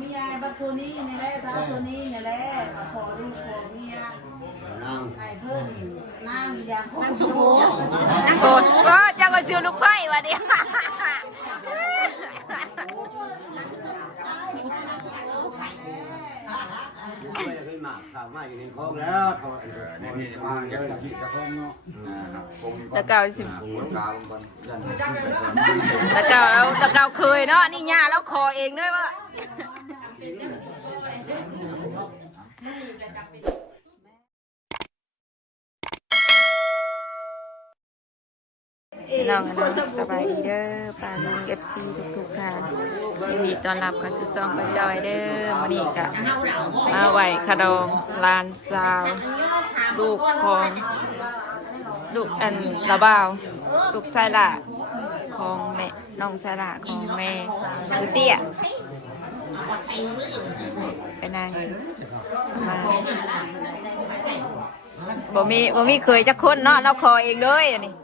มียายบักตัวนี้นี่แหละท้าตัวนี้นี่แหละขอลูกขอเมียไอ้เพิ่นนั่งอย่างนั่งชูนั่งโกรธก็เจ้าก็ชื่อลูกไผ่วะเนี่ยเคยหมากข่าวมาอยู่ในคลองแล้วเขานี่มาแก้ที่กระทงเนาะตะเกาสิตะเกาเคยเนาะนี่ย่าแล้วคอเองด้วยวะน้องสบายดีเด้อปาลุงFC ทุกๆท่านยินดีต้อนรับกับสุซองกระจอยเด้อวันนี้กะมาไหวขดองลานซาวลูกของลูกอันละบ่าวลูกไซล่าของแม่น้องไซล่าของแม่ตุเตี้ยไปนางมาบ่มีเคยจักคนเนาะเราคอเองเลยอันนี้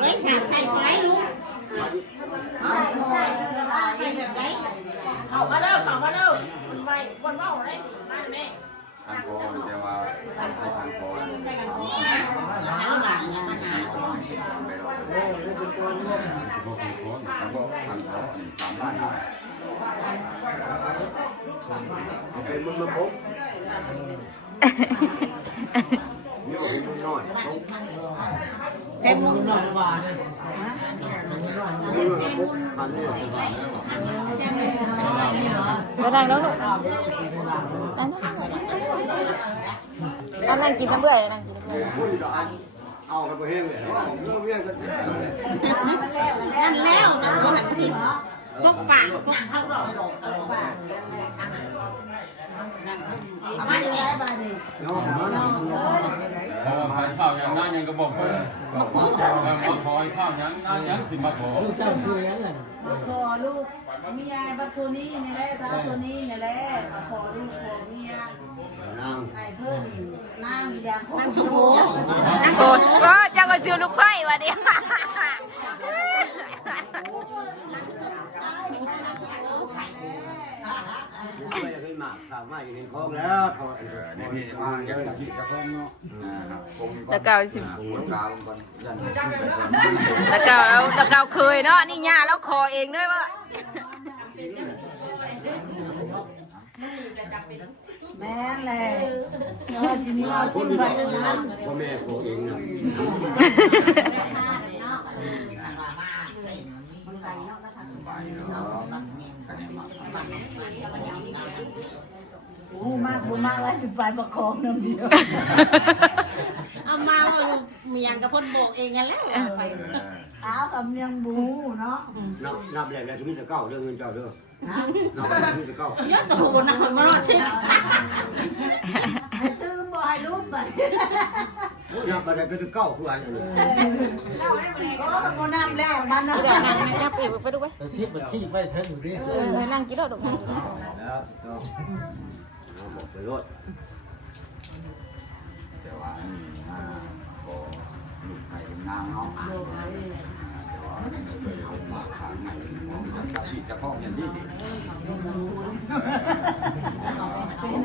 เลยใส่ไรลูกเอามาเด้อไปวันเมาได้มาแม่ทางโคจะมาทางโคมันมาพบแค่มุนหน่อยกว่าก็นั่งแล้วลูกนั่งกินน้ำเบื่อนั่งกินน้ำเบื่อเอาไปเฮงเลยเรื่องเรื่องกันนั่นแล้วนะว่าหันที่เหรอพวกปากพวกข้าวหลอกมาอย่างไรบ้างดิขอข้าวอย่างนั้นยังกระบอกมาขอข้าวอย่างนั้นยังสิมาขอเจ้าชื่อแล้วเลยขอลูกมียายบักตัวนี้นี่แหละท้าตัวนี้นี่แหละขอลูกขอเมียไอ้เพิ่นนั่งอย่างนั่งชูนั่งโกรธก็เจ้าก็ชื่อลูกไผ่วะเนี่ยเคยหมากข่าวมาอยู่ในคลองแล้วเขานี่มาแก้ที่กระทงเนาะตะเกาสิตะเกาเคยเนาะนี่ย่าแล้วคอเองด้วยวะแม่แหละเนาะสิมีว่าคนไปนั้นพ่อแม่โคเองเนาะโอ้มากแล้วจุดไฟประคองน้ำเดียวเอามาเมียงกับพ่นโบกเองกันแล้วไปอ้าวกับเมียงบูเนาะนับแรกแล้วที่จะเก้าเรื่องเงินเจ้าเด้อนับแรกที่จะเก้าเยอะตัวนับมารอดใช่ไหมตื้มบ่ให้รูปไปนับอะไรก็จะเก้าคืออันนี้โอ้กับโมนับแล้วมันนะนั่งนั่งไปดูไปชิบขี้ไปเถิดอยู่ดินั่งกินแล้วดอกนั่งแล้วก็บอกไปรถแต่ว่าอันนี้ก็หลุดไปนางเนาะแต่ว่าไม่เคยเป็นหมากขางไหนของจะที่จะพ้องอย่างที่เป็น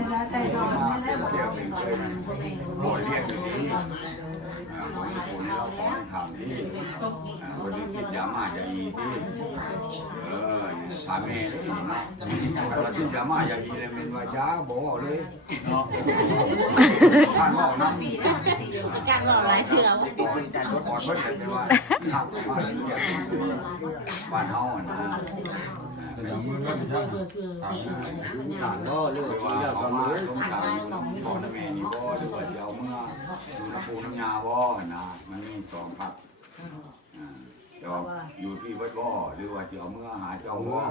อะไรแต่ดอกนี่แหละเที่ยวเป็นเคยโวยเรียกอยู่นี้คนญี่ปุ่นเราขอให้ทำที่คนที่ติดยามาจะอีที่ถามแม่เลยเนาะคนที่ยามาจะอีเลยเป็นว่ายาบอกเลยเนาะท่านบอกนะการหล่อหลายเถื่อเป็นการลดอ่อนเพิ่มแต่ว่าขับมาเสียบ้านเฮานะถามก็เรื่องว่าเขามาสงสารพ่อแม่นี่บ่หรือว่าเสียวเมื่อน้ำปูน้ำยาบ่นะมันมีสองครับอยู่ที่วัดบ่หรือว่าจะเอาเมื่อหาเจ้าบ่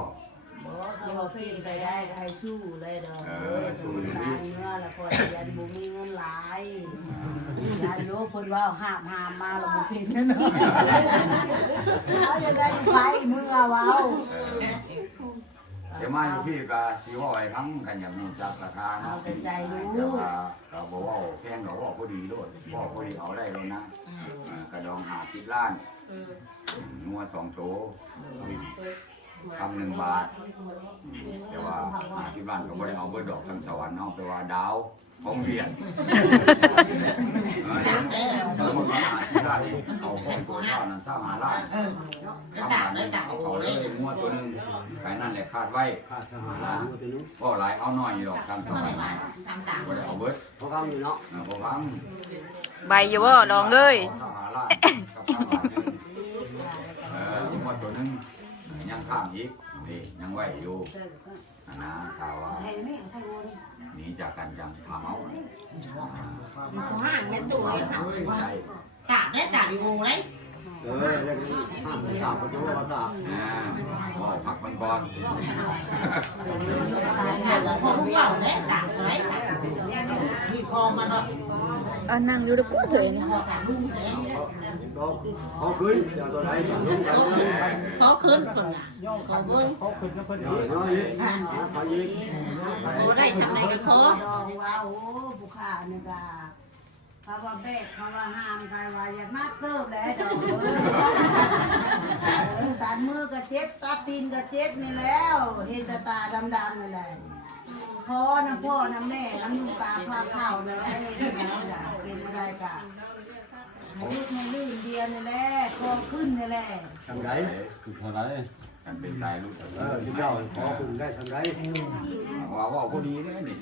เราพี่ไปได้ให้สู้เลยเด้อสู้เมื่อละครยันบุมีเงินหลายยันรู้คนว่าห้ามมาเราบุพินเนาะเขาจะได้ไปเมื่อว้าว ดี๋ยวมาอยู่พี่ก็สิว่าไอ้ทั้งกันอย่างนี้จากราคาเนาะแต่ว่าเราบอกว่าแพงเราบอกพอดีด้วยบอกพอดีเอาได้แล้วนะกระดอง50 ล้านนัว2 โต1 บาทแต่ว่า50 ล้านก็บ่ได้เอาเบิดดอกทั้งสวรรค์เนาะแปลว่าดาวของเวียนทั้งหมด50 ล้านเอาของตัวเท่านั้น35 ล้านทำการได้เขาเลยงัวตัวนึงไปนั่นแหละคาดไว้ก็หลายเอาหน่อยดอกทั้งสวรรค์บ่ได้เอาเบิด พอฟังอยู่เนาะ พอฟัง ใบอยู่บ่ลองเลย 35 ล้านกับ3 บาทงัวตัวนึงยังข้ามอีกนี่ยังไหวอยู่นะข่าวว่าหนีจากกันจังทำเอา ห่างแม่ตัวตากได้ตากดีโอเลย เรื่องนี้ห้ามตามเขาจะว่าตาม บอกพักมันก่อน ตากแล้วพอรู้ว่าแล้วตากเลยมีคอมาเนาะ นั่งอยู่ได้ปุ๊บเลย พอตากลูกแล้ว เขาขึ้นจากตัวไหนจากลุ่มกันเลย เขาขึ้นคนน่ะเขาเบิ้ง น้อยเขายิง เขาได้ทำอะไรกันเขา ว่าโอ้ผู้ข้านี่ก็เขาว่าแบกเขาว่าห้ามใครว่าอยากนักเติบแล้วเด้อตัดมือก็เจ็บตัดตีนก็เจ็บนี่แล้วเห็นตาดำๆนี่แหละพ่อน้ำพ่อน้ำแม่น้ำลูกตาพาเข่านี่แหละเป็นอะไรกันลูกในลื่นเดียวนี่แหละคอขึ้นนี่แหละ ทำไร คือเท่าไหร่ กันเป็นสายลูก ที่เจ้าขอคุณได้ทำไร ว่าพอดีเลยนี่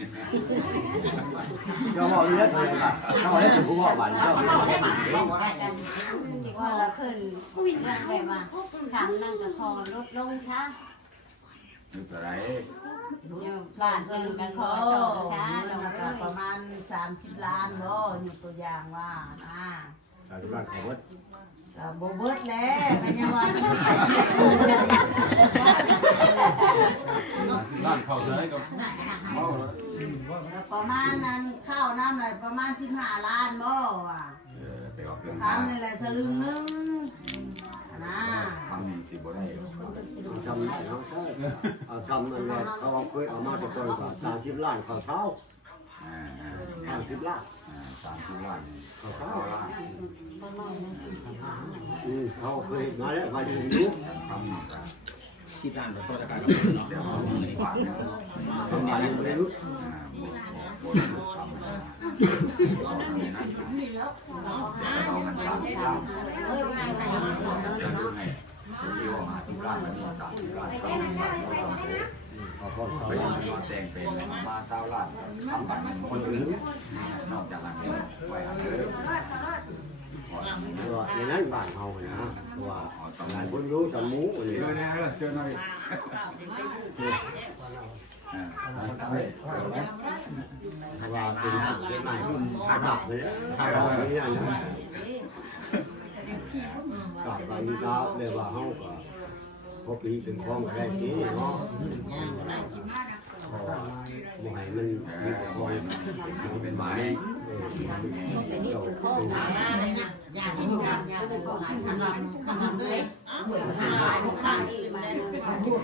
เจ้าบอกนี่แล้วทำไรบ้างเจ้าได้ถึงผู้ว่าบ้านเจ้า ได้หมาได้หมาได้ ว่าเราขึ้นนั่งแบบว่าถามนั่งกับคอลดลงช้า ลูกอะไร อยู่บ้านเพิ่นกันคอสองช้าลง ก็ประมาณ30 ล้านบ่อยู่ตัวอย่างว่านะ ชาวบ้านเขาวัด บ่เบิดแล้วก็ยังว่า ร้านเขาเท่าไหร่กับเมาแล้ว ประมาณนั้นข้าวน้ำหน่อยประมาณ15 ล้านบ่ว่ะ ไปออกเครื่อง คำนี่แหละสลึงนึงนะ ทำนี่สิบ่ได้ ทำเนาะใช่เอาทำอะไรเขาเคยเอามาจากตัวก่อน30 ล้านเขาเท้า30 ล้าน 30 ล้านเขาล้าน เขาเคยมาแล้วมาดูอยู่ ทำนี่ก็ 10 ล้านเป็นตัวจัดการกับเนาะ เดี๋ยวมีกว่าเนาะ ประมาณนี้ไม่รู้ เรามัน30 ล้านจะดูไงที่ว่า50 ล้านมันมี30 ล้านต้องมีบ้านต้องโต เขาก็เขา ไปยังนอนแต่งเป็นมา20 ล้านทำบัตรคนอื่นนอกจากนั้นไว้อันเดิม ตัวในนั้นบ้านเขานะว่าหลายคนรู้สมูนี่ เชื่อแน่เชื่อหน่อย ว่าเป็นใหม่ขาดับเลยขาดับนี่นะกับไปนี่ก็เลยว่าเขาก็พอปีเป็นคลองก็ได้ทีเนาะมวยมันมีคอย เป็นหมาย เจ้าเป็น อยากให้อยู่กันอยากเป็นของกำลังเล็กเหมือนหาลูกค้าที่มาพูด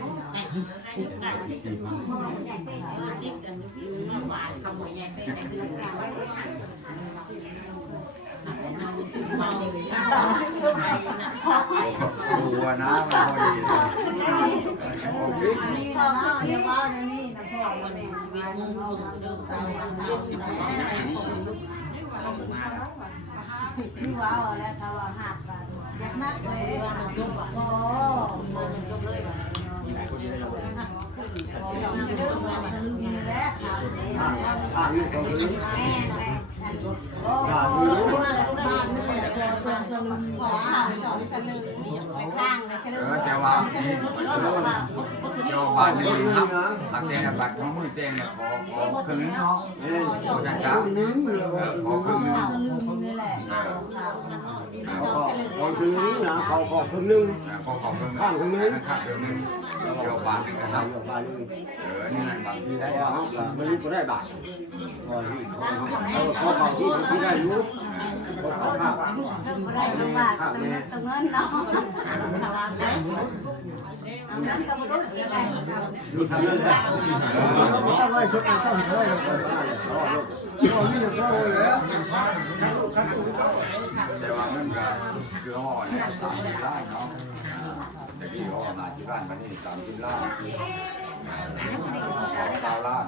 บัวน้ำมันพอดี อันนี้นะเดี๋ยวว่าในนี่นะพ่อมันเป็นชีวิตมึงเขาเดิมตามที่ว่าแล้วเขาว่าหักกันอยากนักเลยโอ้และข่าวนี้ ข้างนี้เขาเลย บ้านนี่ตัวสลึงขวา ข้างเลยใช่ไหม แต่ว่านี่โยบานนี่ครับหลักแดงบัตรของมือแดงเนี่ยขอครึ่งเนาะขอจังจ้า นึงเลย ขอครึ่งนึง สลึงนี่แหละ เขาคือนึงนะเขาขอครึ่งนึง ขอครึ่งนึงข้างครึ่งนึงข้างครึ่งนึงโยบานนึงนะครับ บ้านนึง นี่นั่นบางที่ได้ ว่าเขาก็ไม่รู้ก็ได้บาทพอที่เขาเขาที่ได้รู้เขาเขาข้าว อะไรบ้างตรงนั้นเนาะ เอา ดูทำนั่นแหละเราต้องไว้ชุดต้องไว้เราไม่ได้เข้าแล้ว แต่ว่ามันก็คือห่อเนี่ย30 ล้านเนาะแต่ที่ห่อ50 ล้านมันนี่30 ล้าน9 ล้าน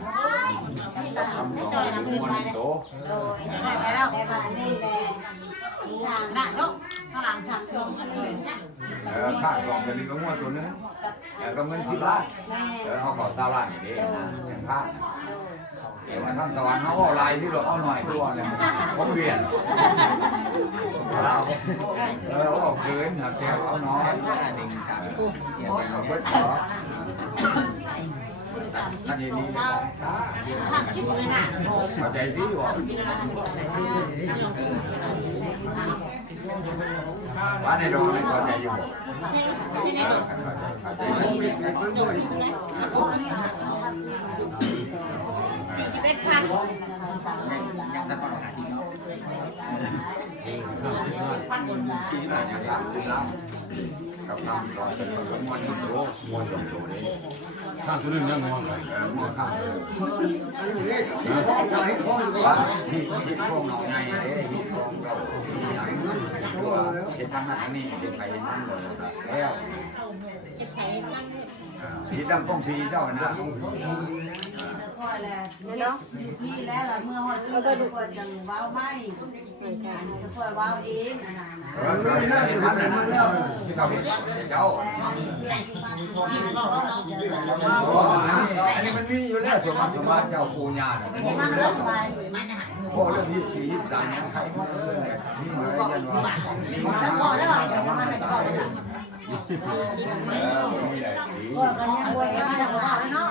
กับทำ2เป็นมวลโต ไปแล้ว แต่ว่านี่แหละทาง น่ะลูกข้างหลัง ทางส่งอันนี้นะ ค่า2เป็นก็มวลตัวนึงแล้วก็เงิน10 ล้านเขาขอ20 ล้านอย่างนี้นะอย่างค่าเดี๋ยวมาทำสวรรค์เขาเอาลายที่เราเอาหน่อยตัวเนี่ยผมเวียนเราเอาเกินครับแกเอาน้อยเราเบิดขออันนี้นี่เข้าใจดีวะว่าในดวงไม่เข้าใจอยู่อย่างทำสิแล้วกับทำ2เป็นมวล1ตัวมวล2ตัวนี้ ข้างตัวนึงยังงงเลย มวลข้าง อันนี้พ่อจะให้พ่ออยู่ ว่า ว่า ที่โค้งหนองในที่โค้งเก่าตัวเห็นทางนั้นอันนี้เห็นไปเห็นนั่นเลยแล้ว เฮ็ดไผมัน ที่ดำก้องพีเจ้านะ ค่อยแล้วเนาะนี่แล้วล่ะเมื่อฮอดก็ทุกคนจังว้าวไม่ค่อยว้าวเองนะ เงินน่าจะพันนั้นแล้วที่เขาเห็นเจ้าอันนี้มันมีอยู่แล้วสมบัติเจ้าปูญาเนี่ยมันมีแล้วโอ้เรื่องที่ผีสายเนี่ยใครก็นี่เหมือนกันว่านี่มันพอแล้วจะมาตายมีอะไรผี ก็กันยังบ่ได้แล้วเนาะ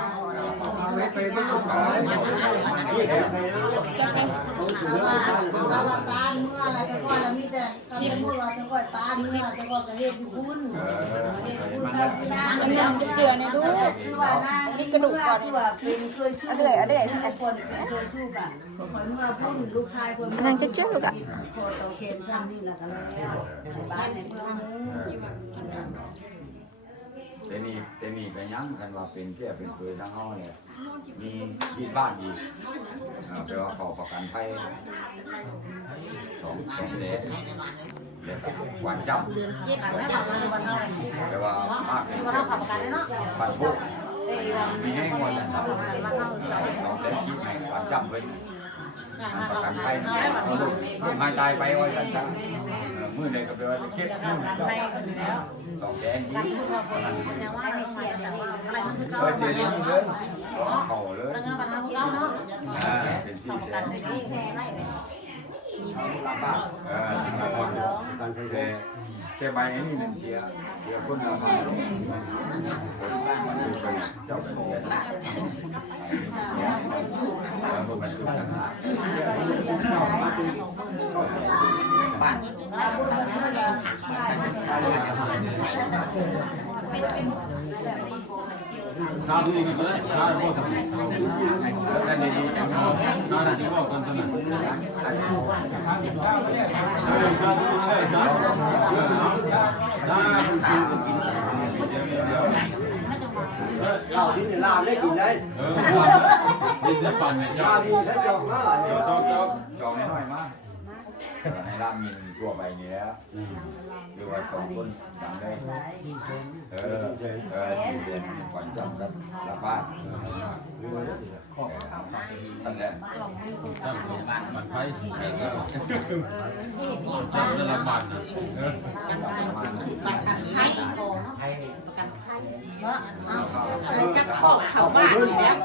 เอาไว้ไปไม่ต้องไป ว่าตาเมื่ออะไรก็ค่อยแล้วมีแต่ชิมพูดว่าจะค่อยตาเมื่อจะค่อยก็เฮ็ดอยู่คุณเฮ็ดคุณไปที่นั่น อันนี้จะเจือเนี่ยดู คือว่านั่นนี่กระดูกก่อนที่ว่าเป็นเคยสู้คนเคยสู้กันคนเมื่อพุ่นลูกชายคนนั่งจะเจือลูกอ่ะโคโตเกมช่ำนี่นะกันแล้วบ้านในเมือง แต่นี่ไปยั้งกันว่าเป็นแค่เป็นเคยทั้งห้องเนี่ยมีที่บ้านอีกแปลว่าขอประกันภัย2 แสนแล้วก็หวานจำแต่ว่ามากเป็นปันพวกมีให้งวดนั้น2 แสนที่ให้หวานจำเป็นประกันภัยลูกหายตายไปไว้สั้นๆมือใดก็ไปว่าจะเก็บเงิน2 แสนยี่เสียนี่เลยเข่าเลยเป็น4 แสนแค่ใบนี้มันเสียคนละพันเจ้าเป็นเสียแล้วก็มันจุดต่างหากบ้าน ข้าวตัวนี้ก็ได้ข้าวพ่อทำนั่นดีๆน้าหน้าที่พ่อกันตอนนั้นข้าวตัวนี้ได้ข้าวได้เราที่นี่ลาได้กินได้ นี่จะปั่นเนี่ย ลาดีใช้จอกมา จองน้อยมากให้รามินทั่วไปนี่แล้วหรือว่า2 คนดังได้4 แสนขวัญจำกับละบ้านนั่นแหละ ตั้งบ้านมันไผ่ตั้งระบาดนะ ประกันภัยประกันภัยอะไรจักครอบเข้าบ้านนี่แล้ว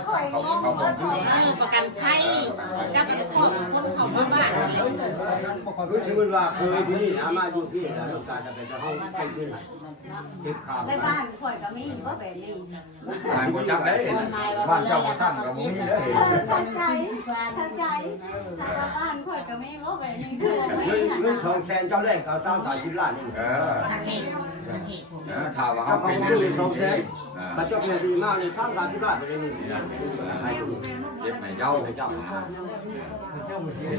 ประกันภัยกับครอบคนเข้าบ้านนี่ คือสมมติว่าเคยที่นี่นะมาอยู่พี่แล้วต้องการจะไปจะห้องเป็นที่ไหนเก็บข่าว ไปบ้านข่อยก็มีบ่แบบนี้ ทางคนจังได้บ้านเจ้ามาตั้งกับมึงนี่ได้ เข้าใจถ้าว่าบ้านข่อยก็ ก็ไม่ว่าไปนี่คือว่าไม่ เงิน200,000เจ้าแรกเขา30ล้านนี่ ถ้าว่า ถ้า เขา เขา เป็น ซื้อ200,000แต่เจ้าเป็นดีมากเลย30ล้านไปเลยนี่ให้ เจ็บไหมเจ้า เจ้า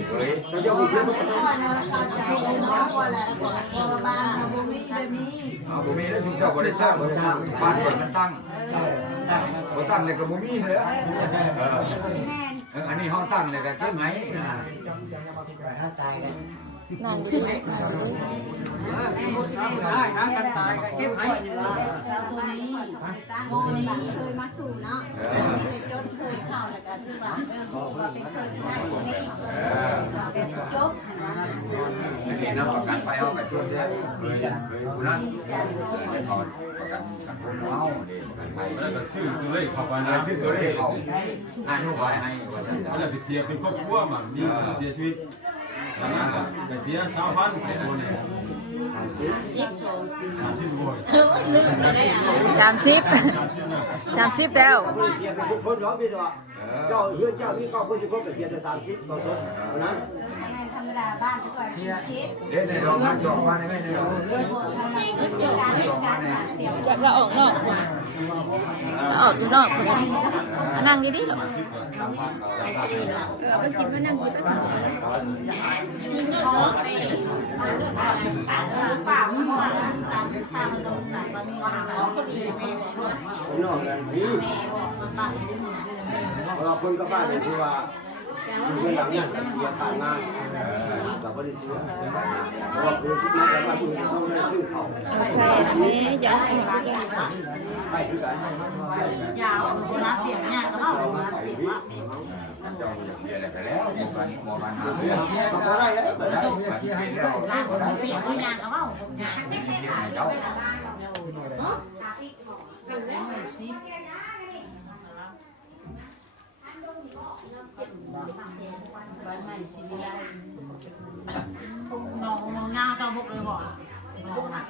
เฮ้ย แต่เจ้าบ่ซื้อบ่ พ่อเนี่ยตอนจะเอาน้องว่าแหละพอบ้านเขาบ่มีเดี๋ยวนี้ ผมมีแล้วสุดเจ้าบริตั้งบริตั้งบ้านมันตั้งบริตั้งเลยกับผมมีเลยอันนี้ห้องตั้งเลยแต่ใช่ไหม นั่งดีๆนั่งดี แล้วตัวนี้ โมนี่เคยมาสู่เนาะจนเคยเข้าแล้วก็คือว่าว่าเป็นเคยนั่งนี่เป็นจบ นี่นะประกันไปเอาไปช่วยได้เคยคนนั้นเขาประกันกันคนเอาเด็กประกันไป แล้วก็ซื้อตัวเลขเข้าไปนะ ซื้อตัวเลขเขาให้ลูกไว้ให้ว่าฉันจะ แล้วไปเสียเป็นครอบครัวมันนี่เสียชีวิตแล้วนั่นก็ไปเสีย3,000ไปตัวนี้30บ่อย 30แล้ว บ่ได้เสียเป็นคนยอมพี่ว่าเจ้าเฮือนเจ้านี่ก็คนสิคนก็เสียแต่30ต่อต้นเท่านั้น ธรรมดาบ้านทุกวันคิด เด็กในโรงงานจอกว่าในแม่ในโรงงาน จากเราออกนอกเราออกอยู่นอกคนนั่งดีๆหรอเอาไปกินมานั่งกินไป ผมนอกเลยนี่เพราะว่าคนก็บ้านเป็นที่ว่าอยู่เมืองหลังเนี่ยเสียขาดงานกับบริษัทเพราะว่าคือคิดมาแต่ว่าคุณต้องได้ซื้อเขา ใส่นะแม่อยากให้มาเลย ไปคือกัน ยาวรับเสียงเนี่ยก็เล่า เรามาขายวิ เจ้าเสียอะไรไปแล้วหมอกันหา เสียเขาได้แล้วแต่ได้ เสียให้เรา เสียงก็ยางก็เล่า เจ้า น้องงาก็พกเลยบอกเรื่องพวกนั้น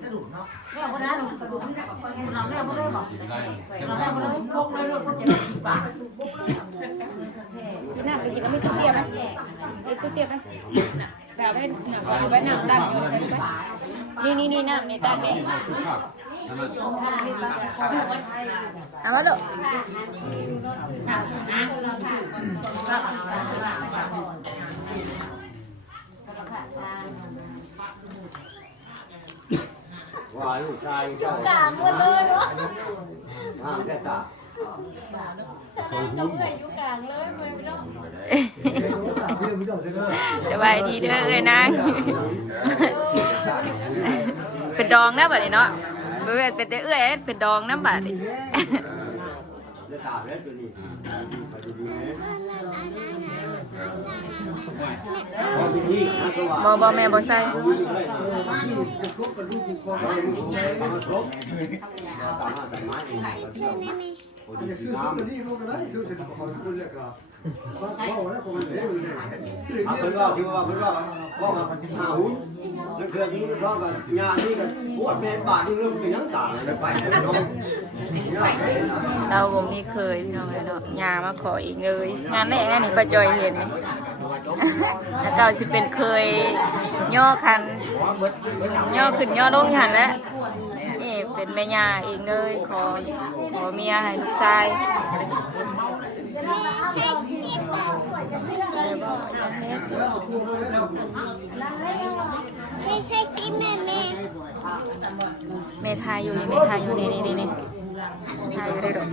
กระดูกเราเรื่องพวกนี้บอกเราเรื่องพวกนี้พกเลยลูกมันจะ10 บาท จีน่าไปกินแล้วไม่ตู้เตียบไหมตู้เตียบไหมแบบได้หนังไว้หนังตั้งอยู่นี่นั่งนี่ตั้งนี่เอามาลูก ว่าลูกชายเจ้ากลางหมดเลยวะห้ามแค่ตา สบายดีเด้อเอ้ยนางเป็นดองนะบัดนี้เนาะบ่แม่นเป็นแต่เอ้ยเป็นดองน้ำบัดนี้ จะตาแล้วตัวนี้ไปดีไหมพอพี่นะก็ว่า บ่แม่บ่ใส่ จะคบกับลูกกูก็มาครบตามมาแต่ไม้เองคนที่น้ำนี่มันก็ได้ซื้อถึงคนคนเล็กอ่ะว่าแล้วคนเล็กเลยเพิ่นว่าชื่อว่าเพิ่นว่าพ่อมา5 หุ้นแล้วเคยนี้ก็กันงานนี้กันปวดแม่บาทนี่เรื่องเป็นยังต่างเลยไปเนาะ เราบ่มีเคยพี่น้องเนาะยามาขออีกเลยงานแรกงานนี้ป้าจอยเห็นนี่ แล้วเจ้าสิเป็นเคยย่อคันย่อขึ้นย่อลงหันแล้วนี่เป็นแม่ย่าเองเลยขอเมียให้ลูกชายไม่ใช่ชิแม่เมทายอยู่นี่เมทายอยู่นี่ทายอยู่ได้ดอก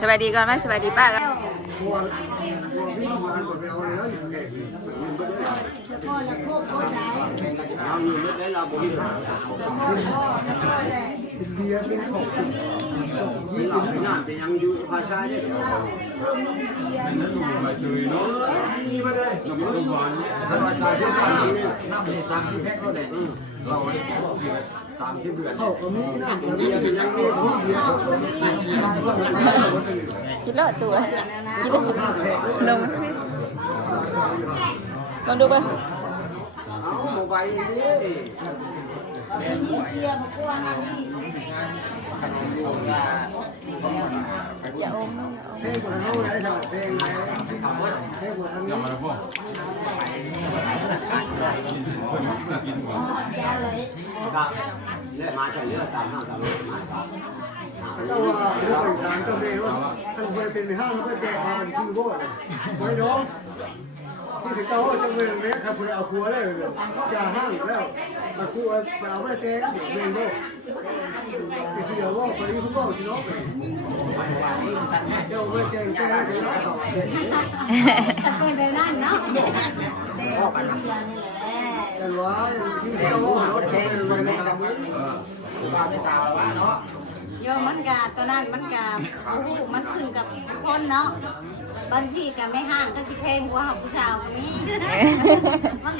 สวัสดีก่อนไหมสวัสดีป้าแล้ว วิ่งมาหมดไปเอาเลยแก่สิพ่อจะโคกโคตรได้เอาอยู่ไม่ได้เราบ่มีเบียร์เป็นของ ที่เราไม่นานแต่ยังอยู่ภาษาเนี่ย นั่นลูกมาจุยเนาะ มีมาเลย น้ำมันหวาน ภาษาที่บ้านนี่น้ำใน30แพ็คก็ได้เรา30เดือนเข้าก็มีน้ำเบียร์ยังมีเบียร์ คิดเลอะตัวคิดลงลองดูป่ะ เอาโมบายนี่ เชียร์มากลัวมานี่ อย่าอม เพลงของเขาได้ทำเพลงไหนเพลงของทางนี้ อย่ามาพ่อกินก่อน ครับเลือดมาใส่เลือดตามห้างตามมาครับก็ว่าเรื่องต่างก็เรียกว่าท่านบริเป็นห้างก็แจกมาเป็นคือโบ้เลยบริน้องที่ถึงเจ้าจังเวรเนี้ยครับคุณเอาครัวได้เลยอย่าห้างแล้วมาครัวเอาไม่แจกเวรโบ้เดี๋ยวว่าคนนี้คุณโบ้ชิโน่เดี๋ยวไม่แจกแจกเดี๋ยวเราต่อเด็ก จะเป็นไปนั่นเนาะ แต่ว่าที่เจ้าว่ารถจังเวรเลยในตามมือ โยมมันกาตัวนั้นมันกามันขึ้นกับคนเนาะบางทีก็ไม่ห่างก็สิเพลงหัวของผู้สาวนี้มั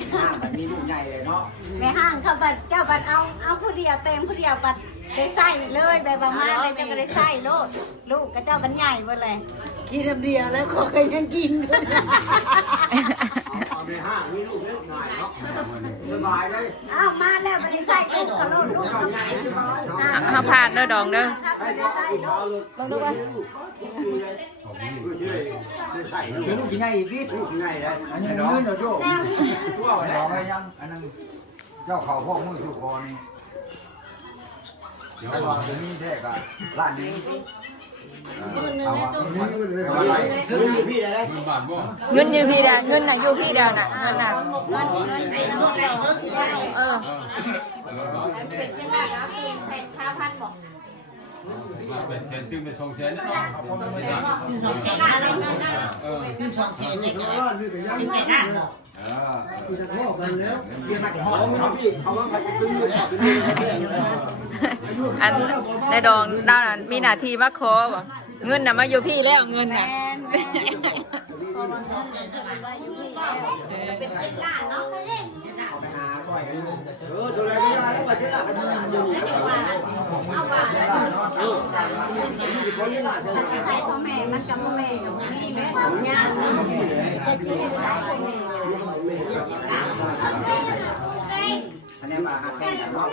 นมีลูกใหญ่เลยเนาะไม่ห่างเขาบัดเจ้าบัดเอาผู้เดียวเต็มผู้เดียวบัดได้ใส่เลยแบบประมาณเลยเจ้าก็ได้ใส่ลูกกับเจ้าบัดใหญ่หมดเลย กินเดียวแล้วขอใครยังกินกัน เอาในห้างมีลูกเล็กหน่อยเนาะสบายเลย อ้าวมาแล้วบัดได้ใส่ลูกกับลูก ใหญ่สบาย เขาผ่านเด้อดองเด้อ ให้พ่อผู้สาวลูก ลองดูป่ะ คือชื่อไม่ใช่ลูกกินไงอีกพี่ลูกกินไงได้อันนี้น้องเนาะโจ้ว่าไว้แล้วยังอันนั้นเจ้าเขาพ่อมือสุคอนี่เดี๋ยววางตรงนี้แท้กับร้านนี้พี่ได้ เงินบาทบ่ เงินอยู่พี่ดาวเงินน่ะอยู่พี่ดาวน่ะเงินน่ะเออ เป็นยังไงนะเป็นข้าวพันบอก มาเป็นแสนตึ้งเป็น2แสน ขึ้นช่องเชนเนี่ย ร้านนี่ก็ยังไม่ได้คือจะพ่อกันแล้วเรียนมาจากห้องพี่เขาว่าใครจะขึ้นอยู่ อันในดองดาวน่ะมีหน้าที่มาขอบ่เงินน่ะมาอยู่พี่แล้วเงินน่ะ เป็นล้านเนาะ ตัวแรกไม่ได้แล้วว่าที่หลักก็ต้องอยู่นี่ เอาว่า คนที่หลักใช่ไหม ใครพ่อแม่มันกับพ่อแม่นี่แม่ของย่าจะซื้อได้พ่อแม่ อันนี้มาแค่เนาะ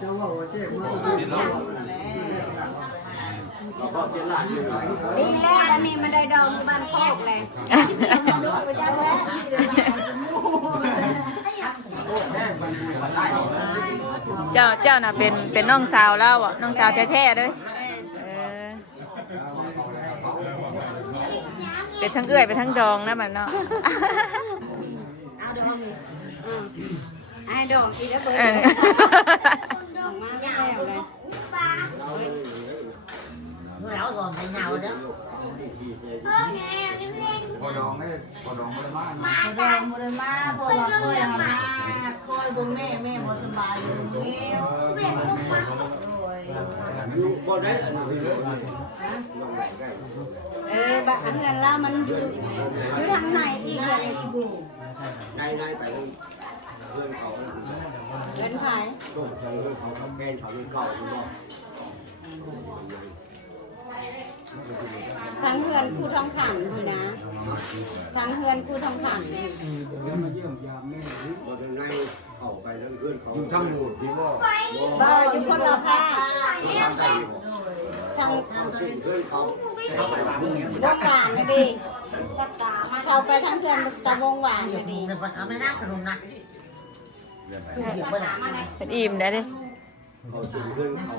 เจ้าว่าเจ๊มาเราก็เป็นหลานอยู่ ดีแล้วอันนี้มันได้ดองบ้านโคกเลยลูกไปจ้าแม่ เจ้าน่ะเป็นน้องสาวแล้วอ่ะน้องสาวแท้ๆเด้อเป็นทั้งเอื้อยเป็นทั้งดองนะมันเนาะ เอาดองไอ้ดองอีแล้วเบิร์ดมายาวเลย แล้วก่อนไปเหงาเด้อ พอดองไม่มาก แดงบุญมาพอเราเคยมาคอยบุญแม่บ่สบายอยู่เงี้ยว อยู่บ่ได้อันนี้เลย บ้านเงินเรามันอยู่ทางไหนอีกเลย ได้ไปเพื่อนเขา เงินขาย โตเจอเขาแกนเขาเก่าอยู่บ่ ทางเงินคู่ทองขันทีนะทางเงินคู่ทองขัน มาเยี่ยมยามแม่บ่ได้ไงเข้าไปแล้วเพื่อนเขา อยู่ทั้งหมดพี่บ่ บ้าอยู่คนละภาค ทำได้บ่ ทาง เอาสิ่งเพื่อนเขา วงหวานดีเขาไปทางเงินตะวงหวานดี เป็นคนเอาไม่น่าขนมนะ เป็นอิ่มได้ดิ เขาสิ่งเพื่อนเขา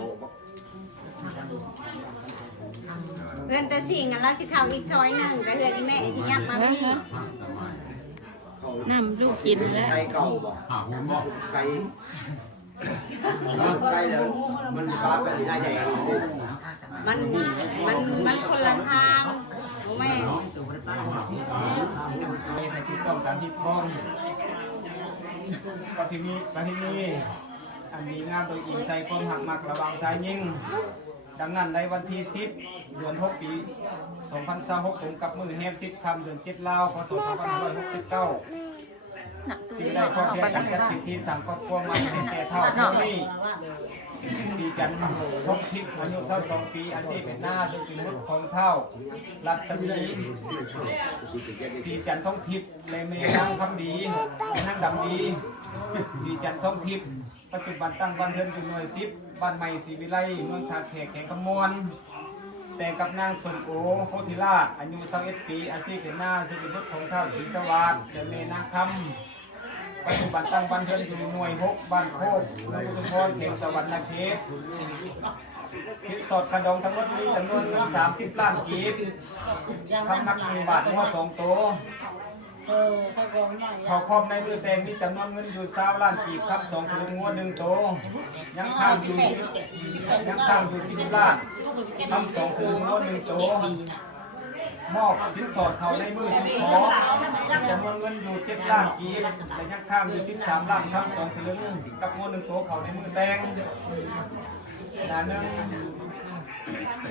เงินแต่สิ่งเราจะเข้าอีกซอยหนึ่งแต่เงินอีแม่ที่ยับมาพี่ น้ำลูกกินแล้ว ใส่เก่าบ่ หุ่นบ่ ใส่ใส่แล้วมันฟ้ากันได้แดง มันคนละทางแม่ ในที่ต้องการที่พ้องปฏินี้อันนี้งานโดยอินใส่ความหักมักระวังสายยิ่ง ดังนั้นในวันที่10 เดือน 6 ปี 2026ตรงกับมื้อแฮม10 ค่ำเดือน7ลาวพศ2569ที่ได้ครอบครัวกันจัดพิธีสังครอบครัวใหม่ให้แก่เฒ่าผู้นี้สีจันทร์ทบทิพย์อายุ22 ปีอันนี้เป็นหน้าซึ่งเป็นบุตรของเฒ่ารัศมีสีจันทร์ทองทิพย์และแม่นางคำดีนางดำดีสีจันทร์ทองทิพย์ปัจจุบันตั้งบ้านเรือนอยู่หน่วย10บ้านใหม่ศรีวิไลเมืองท่าแขกแขงขมวนแต่กับนางสมโอโคธิราชอายุ21 ปีอาชีพเป็นหน้าซึ่งเป็นบุตรของเฒ่าศรีสวัสดิ์และแม่นางคำปัจจุบันตั้งบ้านเรือนอยู่หน่วย6บ้านโคกเมืองอุทุมพรเขตสวรรณเขตสินสอดกระดองทั้งหมดมีจำนวนเงิน30 ล้านกีบคำนัก1 บาทหัว2 ตัวเขาพร้อมในมือแต่งมีจำนวนเงินอยู่20 ล้านกีบครับ2 สลึงงัว1 ตัวยังข้างอยู่10 ล้านทำ2 สลึงงัว1 ตัวมอบสินสอดเขาในมือสุดขอจำนวนเงินอยู่7 ล้านกีบและยังข้างอยู่13 ล้านทำ2 สลึงกับงัว1 ตัวเขาในมือแต่งนั่นนึง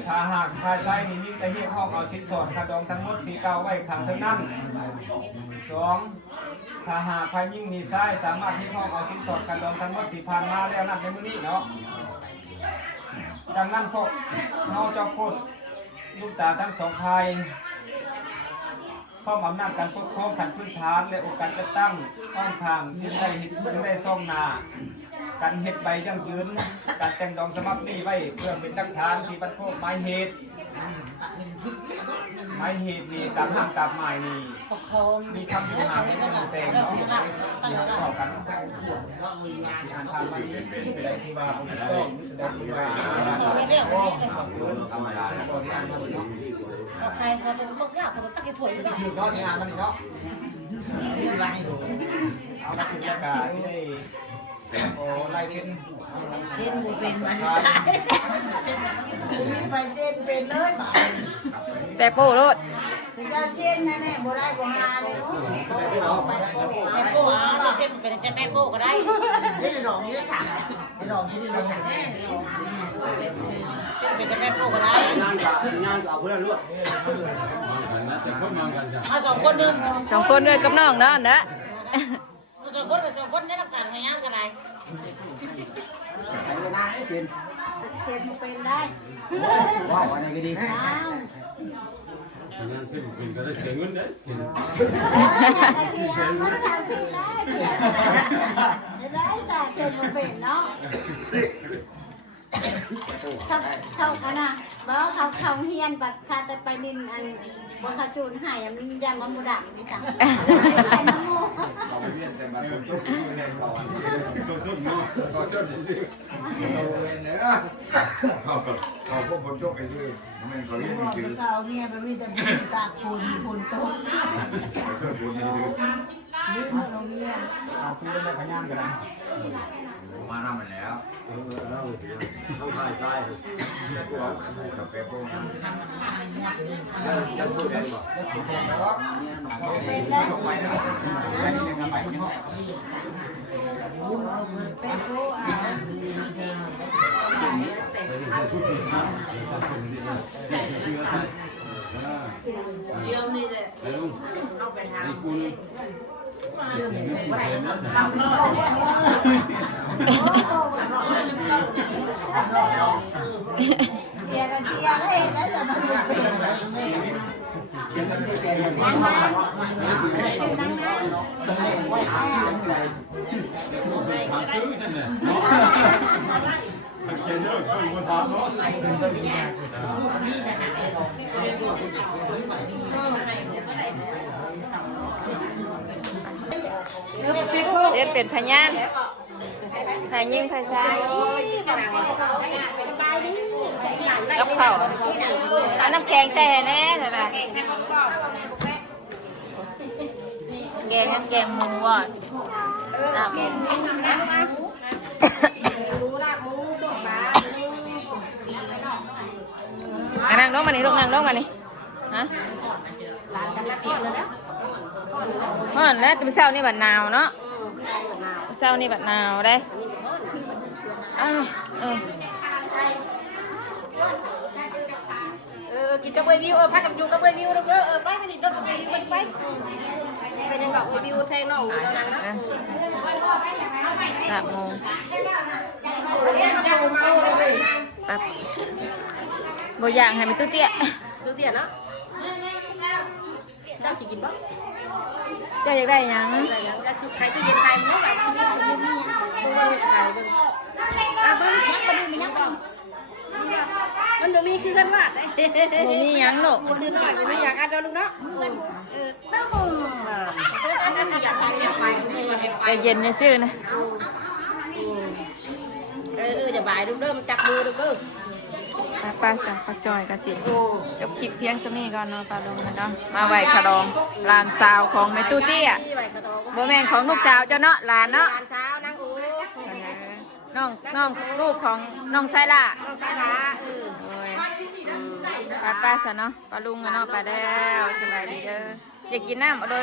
ถ้าหากภายใช้นี่ยิ่งแต่เรียกห้องเอาชิ้นส่วนคาดองทั้งหมดที่เก่าไว้ขังเท่านั้น 2. ถ้าหากภายยิ่งมีใช้สามารถที่ห้องเอาชิ้นส่วนคาดองทั้งหมดที่ผ่านมาแล้วนับในมื้อนี้เนาะดังนั้นพวกเราเจ้าโคตรลูกตาทั้งสองภายข้อมอำนาจการปกครองขั้นพื้นฐานและโอกาสจะตั้งข้องทางที่ได้เห็นได้ซ่องนาการเห็ดใบยั่งยืนการแต่งดองสมัครนี้ไว้เพื่อเป็นหลักฐานที่บรรทุกไม้เหตุนี่ตามห้างตามหมายนี่มีคำพูดหาไม่ได้แต่งเนาะที่เราต่อกันอ่านทางมาได้ที่ว่าผมต้องได้ที่ว่าธรรมดาแล้วก็อ่านมาเนาะใครเขาต้องยากเขาต้องตั้งใจถอยไม่ได้ ถือว่าอ่านมันเนาะเอามาถึงประกาศที่ได้โอ้ลายเส้น เช่นบูเป็นมันมีไปเช่นเป็นเลยบ่ แต่โป้รถ ถึงจะเช่นแน่ๆบ่ได้บ่หาเลยเนาะ แม่โป้เราเช่นเป็นแต่แม่โป้ก็ได้ได้ดอกนี้ด้วยค่ะดอกนี้ด้วยค่ะเป็นแต่แม่โป้ก็ได้ งานกับเอาเพื่อนลวด แต่คนมองกันจ้ะ มา2 คนนึง 2 คนด้วยกับน้องเนาะนะ 2 คนกับ2 คนได้รับการพยายามกันไร เช่นบ่เป็นได้ ว้าวอะไรก็ดี อ้าว เพราะฉะนั้นซึ่งเป็นก็ได้เสียเงินเด้อ เชียร์มันทำพี่ได้เชียร์ได้แต่เช่นบ่เป็นเนาะเขากันนะบ่เขาเฮียนบัดคาแต่ไปลินอันบ่เขาจูนให้มันยามบ่ดังนี่จ้ะให้น้ำมูก เราไปเรียนแต่มาทุกทุกเรียนก่อน ตัวต้นเนาะ ก็ชอบสิเราเรียนเนื้อเขาพวกคนชอบไปซื้อมันเขาเรียนไม่ซื้อ เขาเมียมันมีแต่ตากฝุ่นตก ไปซื้อบุญไม่ซื้อ โรงเรียน อาซื้อได้พยานกันนะ มาทำมันแล้ว ต้องพายใช่ ใส่กาแฟพวกนั้น จะพูดได้บ่ ส่งไปนะได้ที่ไหนไปที่ห้อง เป็นผู้อ่าน เดี๋ยวนี่แหละไอ้ลุงไอ้คุณเสียเงินสิเสียนะจ้ะ เชียร์กันเชียร์เลยแล้วจะมาเป็น เสียงมันเสียงมัน นั่งนะ หาซื้อฉันเนี่ยเขียนเรื่องช่วยคนถามเนาะ เรียนเป็นพยานใครยิ่งใครซ้ายกับเขาเอาน้ำแข็งใส่แน่ใช่ไหมแกงน้ำแกงหมูอ่ะน้ำแกงนั่งลงมานี่ลูกนั่งลงมานี่ฮะแล้วตุ้มเช้านี่บัดหนาวเนาะเช้านี่บัดหนาวได้ กินกับเบยวิวพักกับอยู่กับเบยวิวเด้อไปกันดิเด้อกับเบยวิวไปเป็นยังบอกเบยวิวแทงน้องอยู่ตอนนั้นนะ 3 โมงแป๊บบ่อยากให้มันตู้เตี้ย ดูเตี้ยเนาะเจ้าจะกินบ่ เจ้าอยากได้หยัง อะไรอย่างก็คือใครที่เย็นใครมันแบบที่นี่มันมีตัวเราขายเบิ่งเบิ่งมันมีมันยังมันจะมีคือกันว่า บ่มีหยังลูก มันคือน้อยมันมีอย่างอันเดียวลูกเนาะต้องอันนั้นอยากไป แต่เย็นซื่อๆนะ จะบายลูกเด้อมันจับมือลูกเด้อ ป้าสาวปักจอยก็สิจบคลิปเพียงซะนี้ก่อนเนาะป้าลงเนาะมาไหว้ขะดองหลานสาวของแม่ตู้เตี้ยบ่แม่นของลูกสาวเจ้าเนาะหลานเนาะ ร้านเช้านั่งอู น้องลูกของน้องไซล่า น้องชายละ โอ้ยป้าซะเนาะป้าลุงเนาะป้าแล้วสบายดีเด้ออยากกินน้ำโดย